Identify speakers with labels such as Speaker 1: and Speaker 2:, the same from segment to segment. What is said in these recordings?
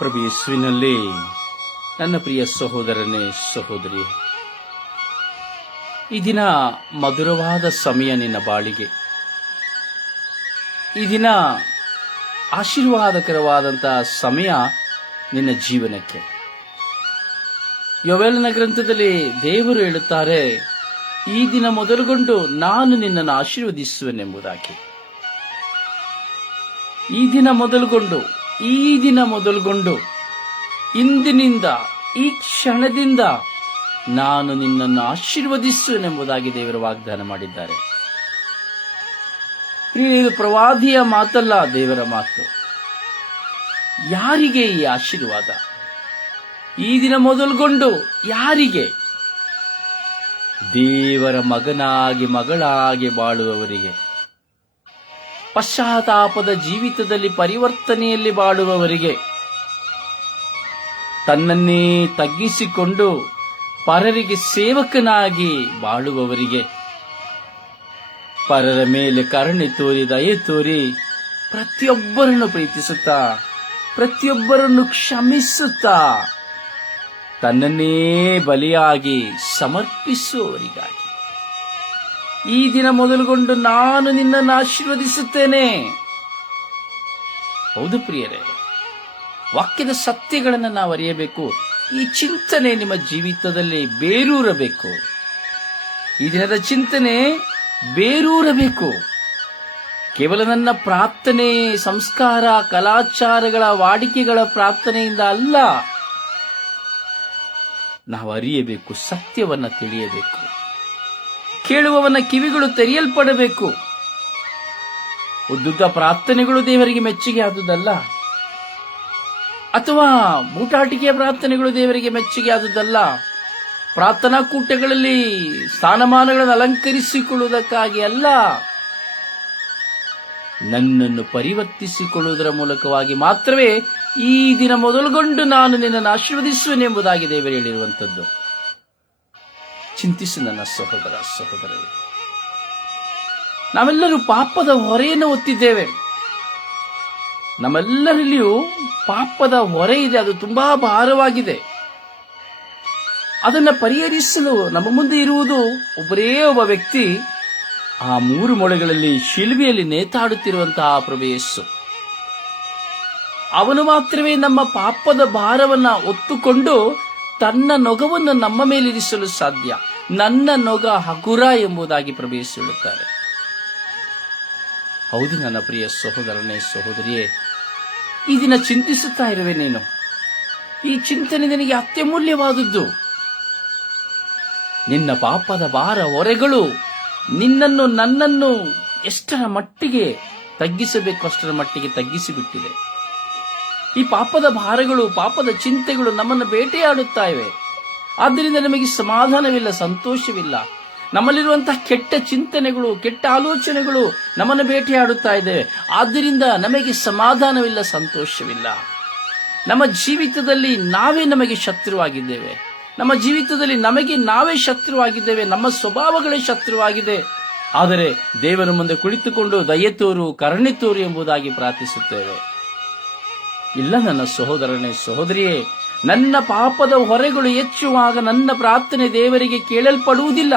Speaker 1: ಪ್ರಭು ಯೇಸುವಿನಲ್ಲಿ ನನ್ನ ಪ್ರಿಯ ಸಹೋದರನೇ ಸಹೋದರಿ, ಈ ದಿನ ಮಧುರವಾದ ಸಮಯ ನಿನ್ನ ಬಾಳಿಗೆ. ಈ ದಿನ ಆಶೀರ್ವಾದಕರವಾದಂತಹ ಸಮಯ ನಿನ್ನ ಜೀವನಕ್ಕೆ. ಯೋವೆಲ್ನ ಗ್ರಂಥದಲ್ಲಿ ದೇವರು ಹೇಳುತ್ತಾರೆ, ಈ ದಿನ ಮೊದಲುಗೊಂಡು ನಾನು ನಿನ್ನನ್ನು ಆಶೀರ್ವದಿಸುವೆನೆಂಬುದಾಗಿ. ಈ ದಿನ ಮೊದಲುಗೊಂಡು ಈ ದಿನ ಮೊದಲುಗೊಂಡು ಇಂದಿನಿಂದ, ಈ ಕ್ಷಣದಿಂದ ನಾನು ನಿನ್ನನ್ನು ಆಶೀರ್ವದಿಸುವೆನೆಂಬುದಾಗಿ ದೇವರು ವಾಗ್ದಾನ ಮಾಡಿದ್ದಾರೆ. ಇದು ಪ್ರವಾದಿಯ ಮಾತಲ್ಲ, ದೇವರ ಮಾತು. ಯಾರಿಗೆ ಈ ಆಶೀರ್ವಾದ? ಈ ದಿನ ಮೊದಲುಗೊಂಡು ಯಾರಿಗೆ? ದೇವರ ಮಗನಾಗಿ, ಮಗಳಾಗಿ ಬಾಳುವವರಿಗೆ. ಪಶ್ಚಾತ್ತಾಪದ ಜೀವಿತದಲ್ಲಿ ಪರಿವರ್ತನೆಯಲ್ಲಿ ಬಾಳುವವರಿಗೆ ತನ್ನನ್ನೇ ತಗ್ಗಿಸಿಕೊಂಡು ಪರರಿಗೆ ಸೇವಕನಾಗಿ ಬಾಳುವವರಿಗೆ ಪರರ ಮೇಲೆ ಕರುಣೆ ತೋರಿ, ದಯೆ ತೋರಿ ಪ್ರತಿಯೊಬ್ಬರನ್ನು ಪ್ರೀತಿಸುತ್ತಾ, ಪ್ರತಿಯೊಬ್ಬರನ್ನು ಕ್ಷಮಿಸುತ್ತಾ ತನ್ನನ್ನೇ ಬಲಿಯಾಗಿ ಸಮರ್ಪಿಸುವವರಿಗಾಗಿ. ಈ ದಿನ ಮೊದಲುಗೊಂಡು ನಾನು ನಿನ್ನನ್ನು ಆಶೀರ್ವದಿಸುತ್ತೇನೆ. ಹೌದು ಪ್ರಿಯರೇ, ವಾಕ್ಯದ ಸತ್ಯಗಳನ್ನು ನಾವು ಅರಿಯಬೇಕು. ಈ ಚಿಂತನೆ ನಿಮ್ಮ ಜೀವಿತದಲ್ಲಿ ಬೇರೂರಬೇಕು. ಈ ದಿನದ ಚಿಂತನೆ ಬೇರೂರಬೇಕು. ಕೇವಲ ನನ್ನ ಪ್ರಾರ್ಥನೆ, ಸಂಸ್ಕಾರ, ಕಲಾಚಾರಗಳ ವಾಡಿಕೆಗಳ ಪ್ರಾರ್ಥನೆಯಿಂದ ಅಲ್ಲ, ನಾವು ಅರಿಯಬೇಕು, ಸತ್ಯವನ್ನು ತಿಳಿಯಬೇಕು. ಕೇಳುವವನ ಕಿವಿಗಳು ತೆರೆಯಲ್ಪಡಬೇಕು. ಉದ್ದುದ್ದ ಪ್ರಾರ್ಥನೆಗಳು ದೇವರಿಗೆ ಮೆಚ್ಚುಗೆ ಆದುದಲ್ಲ? ಅಥವಾ ಮೂಟಾಟಿಕೆಯ ಪ್ರಾರ್ಥನೆಗಳು ದೇವರಿಗೆ ಮೆಚ್ಚುಗೆ ಆದುದಲ್ಲ? ಪ್ರಾರ್ಥನಾ ಕೂಟಗಳಲ್ಲಿ ಸ್ಥಾನಮಾನಗಳನ್ನು ಅಲಂಕರಿಸಿಕೊಳ್ಳುವುದಕ್ಕಾಗಿ ಅಲ್ಲ, ನನ್ನನ್ನು ಪರಿವರ್ತಿಸಿಕೊಳ್ಳುವುದರ ಮೂಲಕವಾಗಿ ಮಾತ್ರವೇ ಈ ದಿನ ಮೊದಲುಗೊಂಡು ನಾನು ನಿನ್ನನ್ನು ಆಶೀರ್ವದಿಸುವೆನೆಂಬುದಾಗಿ ದೇವರು ಹೇಳಿರುವಂಥದ್ದು. ಚಿಂತಿಸು ನನ್ನ ಸಹೋದರ ಸಹೋದರ ನಾವೆಲ್ಲರೂ ಪಾಪದ ಹೊರೆಯನ್ನು ಒತ್ತಿದ್ದೇವೆ ನಮ್ಮೆಲ್ಲರಲ್ಲಿಯೂ ಪಾಪದ ಹೊರೆ ಇದೆ, ಅದು ತುಂಬಾ ಭಾರವಾಗಿದೆ. ಅದನ್ನು ಪರಿಹರಿಸಲು ನಮ್ಮ ಮುಂದೆ ಇರುವುದು ಒಬ್ಬರೇ ಒಬ್ಬ ವ್ಯಕ್ತಿ ಆ ಮೂರು ಮೊಳೆಗಳಲ್ಲಿ ಶಿಲ್ವಿಯಲ್ಲಿ ನೇತಾಡುತ್ತಿರುವಂತಹ ಪ್ರಭು ಯೇಸು. ಅವನು ಮಾತ್ರವೇ ನಮ್ಮ ಪಾಪದ ಭಾರವನ್ನ ಒತ್ತುಕೊಂಡು ತನ್ನ ನೊಗವನ್ನು ನಮ್ಮ ಮೇಲಿರಿಸಲು ಸಾಧ್ಯ. ನನ್ನ ನೊಗ ಹಗುರ ಎಂಬುದಾಗಿ ಪ್ರವೇಶಿಸುತ್ತಾರೆ ಹೌದು ನನ್ನ ಪ್ರಿಯ ಸಹೋದರನೇ ಸಹೋದರಿಯೇ, ಈ ದಿನ ಚಿಂತಿಸುತ್ತಾ ಇರುವೆ ನೀನು. ಈ ಚಿಂತನೆ ನಿನಗೆ ಅತ್ಯಮೂಲ್ಯವಾದದ್ದು. ನಿನ್ನ ಪಾಪದ ಭಾರ ಹೊರೆಗಳು ನಿನ್ನನ್ನು ನನ್ನನ್ನು ಎಷ್ಟರ ಮಟ್ಟಿಗೆ ತಗ್ಗಿಸಬೇಕು, ಅಷ್ಟರ ಮಟ್ಟಿಗೆ ತಗ್ಗಿಸಿಬಿಟ್ಟಿದೆ. ಈ ಪಾಪದ ಭಾರಗಳು, ಪಾಪದ ಚಿಂತೆಗಳು ನಮ್ಮನ್ನು ಬೇಟೆಯಾಡುತ್ತಾ ಇವೆ. ಆದ್ದರಿಂದ ನಮಗೆ ಸಮಾಧಾನವಿಲ್ಲ, ಸಂತೋಷವಿಲ್ಲ. ನಮ್ಮಲ್ಲಿರುವಂತಹ ಕೆಟ್ಟ ಚಿಂತನೆಗಳು, ಕೆಟ್ಟ ಆಲೋಚನೆಗಳು ನಮ್ಮನ್ನು ಬೇಟೆಯಾಡುತ್ತಾ ಇದ್ದೇವೆ ಆದ್ದರಿಂದ ನಮಗೆ ಸಮಾಧಾನವಿಲ್ಲ, ಸಂತೋಷವಿಲ್ಲ. ನಮ್ಮ ಜೀವಿತದಲ್ಲಿ ನಾವೇ ನಮಗೆ ಶತ್ರುವಾಗಿದ್ದೇವೆ. ನಮ್ಮ ಜೀವಿತದಲ್ಲಿ ನಮಗೆ ನಾವೇ ಶತ್ರುವಾಗಿದ್ದೇವೆ. ನಮ್ಮ ಸ್ವಭಾವಗಳೇ ಶತ್ರುವಾಗಿದೆ. ಆದರೆ ದೇವರ ಮುಂದೆ ಕುಳಿತುಕೊಂಡು ದಯೆ ತೋರು, ಕರುಣೆ ತೋರು ಎಂಬುದಾಗಿ ಪ್ರಾರ್ಥಿಸುತ್ತೇವೆ. ಇಲ್ಲ ನನ್ನ ಸಹೋದರನೇ, ಸಹೋದರಿಯೇ ನನ್ನ ಪಾಪದ ಹೊರೆಗಳು ಹೆಚ್ಚುವಾಗ ನನ್ನ ಪ್ರಾರ್ಥನೆ ದೇವರಿಗೆ ಕೇಳಲ್ಪಡುವುದಿಲ್ಲ.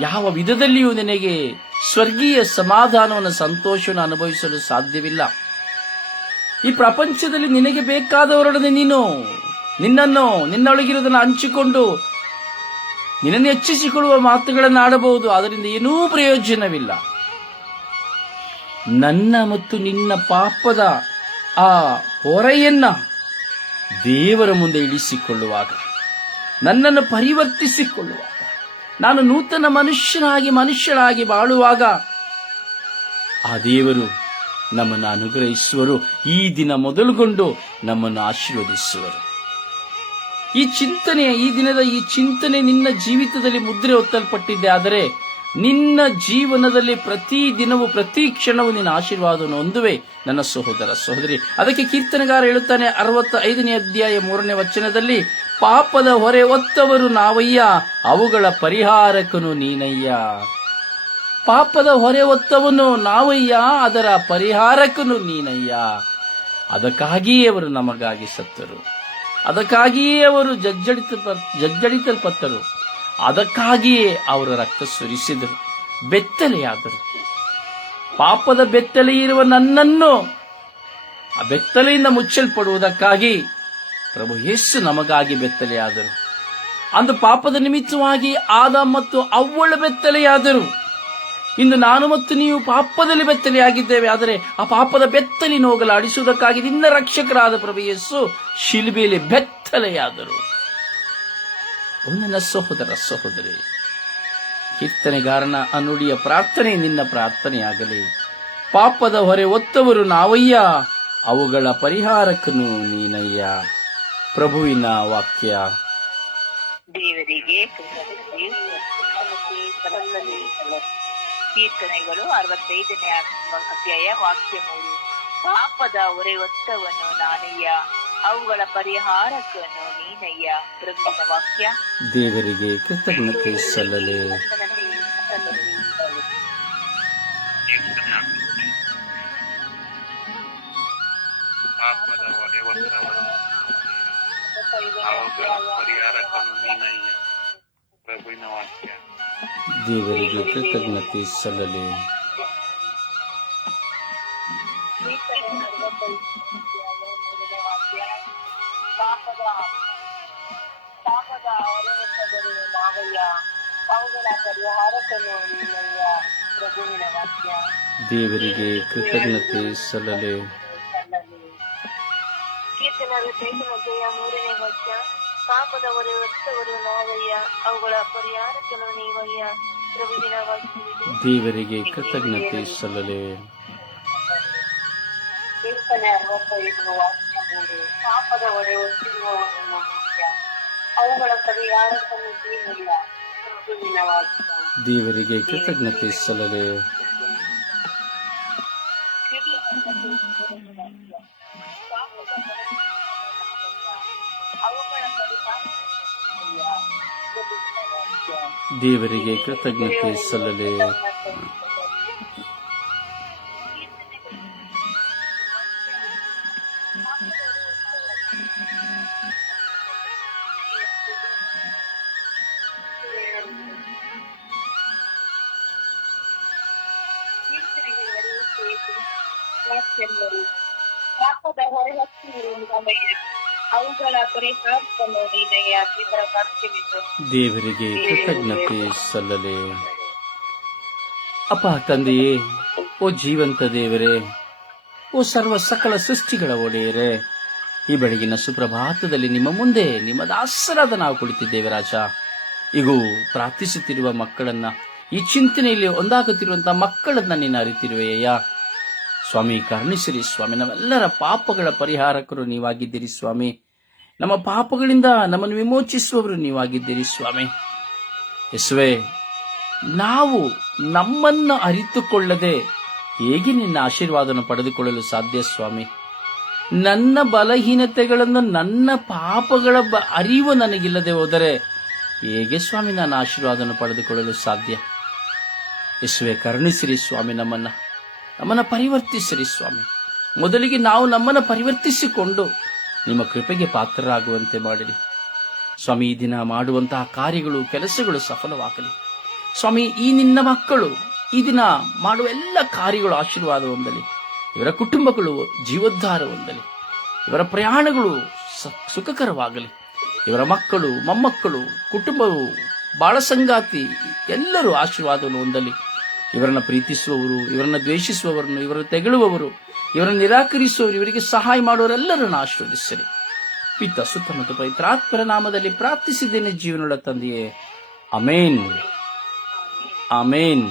Speaker 1: ಯಾವ ವಿಧದಲ್ಲಿಯೂ ನಿನಗೆ ಸ್ವರ್ಗೀಯ ಸಮಾಧಾನವನ್ನು ಸಂತೋಷವನ್ನು ಅನುಭವಿಸಲು ಸಾಧ್ಯವಿಲ್ಲ. ಈ ಪ್ರಪಂಚದಲ್ಲಿ ನಿನಗೆ ಬೇಕಾದವರೊಡನೆ ನೀನು, ನಿನ್ನನ್ನು, ನಿನ್ನೊಳಗಿರುವುದನ್ನು ಹಂಚಿಕೊಂಡು ನಿನ್ನನ್ನು ಹೆಚ್ಚಿಸಿಕೊಳ್ಳುವ ಮಾತುಗಳನ್ನು ಆಡಬಹುದು ಅದರಿಂದ ಏನೂ ಪ್ರಯೋಜನವಿಲ್ಲ. ನನ್ನ ಮತ್ತು ನಿನ್ನ ಪಾಪದ ಆ ಹೊರೆಯನ್ನ ದೇವರ ಮುಂದೆ ಇಳಿಸಿಕೊಳ್ಳುವಾಗ, ನನ್ನನ್ನು ಪರಿವರ್ತಿಸಿಕೊಳ್ಳುವಾಗ, ನಾನು ನೂತನ ಮನುಷ್ಯನಾಗಿ ಮನುಷ್ಯನಾಗಿ ಬಾಳುವಾಗ, ಆ ದೇವರು ನಮ್ಮನ್ನು ಅನುಗ್ರಹಿಸುವರು. ಈ ದಿನ ಮೊದಲುಗೊಂಡು ನಮ್ಮನ್ನು ಆಶೀರ್ವದಿಸುವರು. ಈ ಚಿಂತನೆ ಈ ದಿನದ ಈ ಚಿಂತನೆ ನಿನ್ನ ಜೀವಿತದಲ್ಲಿ ಮುದ್ರೆ ಒತ್ತಲ್ಪಟ್ಟಿದೆ ಆದರೆ ನಿನ್ನ ಜೀವನದಲ್ಲಿ ಪ್ರತಿ ದಿನವೂ, ಪ್ರತಿ ಕ್ಷಣವೂ ನಿನ್ನ ಆಶೀರ್ವಾದವನ್ನು ಹೊಂದುವೆ ನನ್ನ ಸಹೋದರ ಸಹೋದರಿ. ಅದಕ್ಕೆ ಕೀರ್ತನೆಗಾರ ಹೇಳುತ್ತಾನೆ ಅರವತ್ತ ಐದನೇ ಅಧ್ಯಾಯ ಮೂರನೇ ವಚನದಲ್ಲಿ, ಪಾಪದ ಹೊರೆ ಒತ್ತವರು ನಾವಯ್ಯ, ಅವುಗಳ ಪರಿಹಾರಕನು ನೀನಯ್ಯ. ಪಾಪದ ಹೊರೆ ಒತ್ತವನು ನಾವಯ್ಯ, ಅದರ ಪರಿಹಾರಕನು ನೀನಯ್ಯ. ಅದಕ್ಕಾಗಿಯೇ ಅವರು ನಮಗಾಗಿ ಸತ್ತರು. ಅದಕ್ಕಾಗಿಯೇ ಅವರು ಜಜ್ಜಡಿತ ಜಜ್ಜಡಿತಲ್ಪಟ್ಟರು. ಅದಕ್ಕಾಗಿಯೇ ಅವರ ರಕ್ತ ಸುರಿಸಿದರು, ಬೆತ್ತಲೆಯಾದರು. ಪಾಪದ ಬೆತ್ತಲೆ ಇರುವ ನನ್ನನ್ನು ಆ ಬೆತ್ತಲೆಯಿಂದ ಮುಚ್ಚಲ್ಪಡುವುದಕ್ಕಾಗಿ ಪ್ರಭು ಯೇಸು ನಮಗಾಗಿ ಬೆತ್ತಲೆಯಾದರು. ಅಂದು ಪಾಪದ ನಿಮಿತ್ತವಾಗಿ ಆದ ಮತ್ತು ಅವ್ವಳ ಬೆತ್ತಲೆಯಾದರು. ಇಂದು ನಾನು ಮತ್ತು ನೀವು ಪಾಪದಲ್ಲಿ ಬೆತ್ತಲೆಯಾಗಿದ್ದೇವೆ, ಆದರೆ ಆ ಪಾಪದ ಬೆತ್ತಲಿನ ಹೋಗಲಾಡಿಸುವುದಕ್ಕಾಗಿ ನಿನ್ನ ರಕ್ಷಕರಾದ ಪ್ರಭು ಯೇಸು ಶಿಲ್ಬೆಯಲ್ಲಿ ಬೆತ್ತಲೆಯಾದರು. ನನ್ನ ಸಹೋದರ ಸಹೋದರಿ, ಕೀರ್ತನೆಗಾರನ ಅನುಡಿಯ ಪ್ರಾರ್ಥನೆ ನಿನ್ನ ಪ್ರಾರ್ಥನೆಯಾಗಲಿ. ಪಾಪದ ಹೊರೆ ಒತ್ತವರು ನಾವಯ್ಯ, ಅವುಗಳ ಪರಿಹಾರಕನು ನೀನಯ್ಯ. ಪ್ರಭುವಿನ ವಾಕ್ಯ.
Speaker 2: ದೇವರಿಗೆ. ಕೀರ್ತನೆಗಳು ಅರವತ್ತೈದನೇ ಅಧ್ಯಾಯ ವಾಕ್ಯ ಮೂರು. ಪಾಪದ ಹೊರೆ ಒತ್ತವನು ನಾನಯ್ಯ. ಅವುಗಳ ಪರಿಹಾರಕನು ನೀನಯ್ಯ. ಪ್ರಭುವಿನ ವಾಕ್ಯ.
Speaker 1: ದೇವರಿಗೆ ಕೃತಜ್ಞತೆ ಸಲ್ಲಲೆ.
Speaker 2: ಕೃತಜ್ಞತೆ, ಕೃತಜ್ಞತೆ.
Speaker 3: ಪಾಪದ ಹೊರೆ ಹೊತ್ತವರು ಅವುಗಳ ಪರಿಹಾರಕನು ನೀನಯ್ಯ. ಪ್ರಭುವಿನ ವಾಕ್ಯ.
Speaker 1: ದೇವರಿಗೆ ಕೃತಜ್ಞತೆ ಸಲ್ಲಲೆ.
Speaker 2: ಕೀರ್ತನೆ ಅರವತ್ತೈದನೇ ಅಧ್ಯಾಯ ಮೂರನೇ ವಾಕ್ಯ ಪಾಪದ ಪಾಪದ ಮಾವಯ್ಯ ಅವುಗಳ ಪರಿಹಾರಕನು ನೀನಯ್ಯ ಪ್ರಭುವಿನ ವಾಕ್ಯ
Speaker 1: ದೇವರಿಗೆ ಕೃತಜ್ಞತೆ ಸಲ್ಲಲೆ.
Speaker 2: ಕೀರ್ತನರು ಚೈತನ್ಯ ಮೂರನೇ ವಾಕ್ಯ ಪಾಪದವರು ರಕ್ತವರು ನಾವಯ್ಯ. ಅವುಗಳ ಪರಿಹಾರಕನು ನೀವಯ್ಯ. ಪ್ರಭುವಿನ ವಾಕ್ಯ
Speaker 1: ದೇವರಿಗೆ ಕೃತಜ್ಞತೆ ಸಲ್ಲಲೆ.
Speaker 2: ಕೀರ್ತನೆ ಅರವತ್ತೈದು ವಾಕ್ಯ. ಮೂರು ಪಾಪದ ಹೊರೆ ಹೊತ್ತಿರುವವನು ಮುಖ್ಯ. ಅವುಗಳ ಪರಿಹಾರ ವಾಕ್ಯ
Speaker 1: ದೇವರಿಗೆ ಕೃತಜ್ಞತೆ
Speaker 2: ಸಲ್ಲದೆ
Speaker 1: ದೇವರಿಗೆ ಕೃತಜ್ಞತೆ ಸಲ್ಲಲೆ. ದೇವರಿಗೆ ಕೃತಜ್ಞತೆ ಸಲ್ಲಲೆ. ಅಪ್ಪ ತಂದೆಯೇ, ಓ ಜೀವಂತ ದೇವರೇ, ಓ ಸರ್ವ ಸಕಲ ಸೃಷ್ಟಿಗಳ ಒಡೆಯರೇ, ಈ ಬೆಳಗಿನ ಸುಪ್ರಭಾತದಲ್ಲಿ ನಿಮ್ಮ ಮುಂದೆ ನಿಮ್ಮ ದಾಸರಾದ ನಾವು ಕುಳಿತಿದ್ದೇವೆ ರಾಜ. ಇಗು, ಪ್ರಾರ್ಥಿಸುತ್ತಿರುವ ಮಕ್ಕಳನ್ನ ಈ ಚಿಂತನೆಯಲ್ಲಿ ಒಂದಾಗುತ್ತಿರುವಂತಹ ಮಕ್ಕಳನ್ನ ನೀನು ಅರಿತಿರುವೆಯ್ಯ ಸ್ವಾಮಿ, ಕರುಣಿಸಿರಿ ಸ್ವಾಮಿ, ನಮ್ಮೆಲ್ಲರ ಪಾಪಗಳ ಪರಿಹಾರಕರು ನೀವಾಗಿದ್ದೀರಿ ಸ್ವಾಮಿ. ನಮ್ಮ ಪಾಪಗಳಿಂದ ನಮ್ಮನ್ನು ವಿಮೋಚಿಸುವವರು ನೀವಾಗಿದ್ದೀರಿ ಸ್ವಾಮಿ. ಯೇಸುವೆ, ನಾವು ನಮ್ಮನ್ನು ಅರಿತುಕೊಳ್ಳದೆ ಹೇಗೆ ನಿನ್ನ ಆಶೀರ್ವಾದವನ್ನು ಪಡೆದುಕೊಳ್ಳಲು ಸಾಧ್ಯ ಸ್ವಾಮಿ? ನನ್ನ ಬಲಹೀನತೆಗಳನ್ನು, ನನ್ನ ಪಾಪಗಳ ಬ, ಅರಿವು ನನಗಿಲ್ಲದೆ ಹೋದರೆ ಹೇಗೆ ಸ್ವಾಮಿ ನಾನು ಆಶೀರ್ವಾದವನ್ನು ಪಡೆದುಕೊಳ್ಳಲು ಸಾಧ್ಯ? ಯೇಸುವೆ, ಕರುಣಿಸಿರಿ ಸ್ವಾಮಿ ನಮ್ಮನ್ನ. ನಮ್ಮನ್ನ ಪರಿವರ್ತಿಸಿರಿ ಸ್ವಾಮಿ. ಮೊದಲಿಗೆ ನಾವು ನಮ್ಮನ್ನು ಪರಿವರ್ತಿಸಿಕೊಂಡು ನಿಮ್ಮ ಕೃಪೆಗೆ ಪಾತ್ರರಾಗುವಂತೆ ಮಾಡಿರಿ. ಸ್ವಾಮಿ, ಈ ದಿನ ಮಾಡುವಂತಹ ಕಾರ್ಯಗಳು, ಕೆಲಸಗಳು ಸಫಲವಾಗಲಿ. ಸ್ವಾಮಿ, ಈ ನಿನ್ನ ಮಕ್ಕಳು ಈ ದಿನ ಮಾಡುವ ಎಲ್ಲ ಕಾರ್ಯಗಳು ಆಶೀರ್ವಾದ ಹೊಂದಲಿ. ಇವರ ಕುಟುಂಬಗಳು ಜೀವೋದ್ಧಾರ ಹೊಂದಲಿ. ಇವರ ಪ್ರಯಾಣಗಳು ಸುಖಕರವಾಗಲಿ. ಇವರ ಮಕ್ಕಳು, ಮೊಮ್ಮಕ್ಕಳು, ಕುಟುಂಬವು ಬಾಳ ಸಂಗಾತಿ ಎಲ್ಲರೂ ಆಶೀರ್ವಾದವನ್ನು ಹೊಂದಲಿ. ಇವರನ್ನ ಪ್ರೀತಿಸುವವರು, ಇವರನ್ನ ದ್ವೇಷಿಸುವವರನ್ನು, ಇವರನ್ನು ತೆಗಳುವವರು, ಇವರನ್ನು ನಿರಾಕರಿಸುವವರು, ಇವರಿಗೆ ಸಹಾಯ ಮಾಡುವವರೆಲ್ಲರನ್ನು ಆಶೀರ್ವದಿಸಿರಿ. ಪಿತ್ತ ಸುತ್ತ ಮತ್ತು ಪವಿತ್ರಾತ್ಮರ ನಾಮದಲ್ಲಿ ಪ್ರಾರ್ಥಿಸಿದ್ದೇನೆ ಜೀವನದ ತಂದೆಯೇ. Amen amen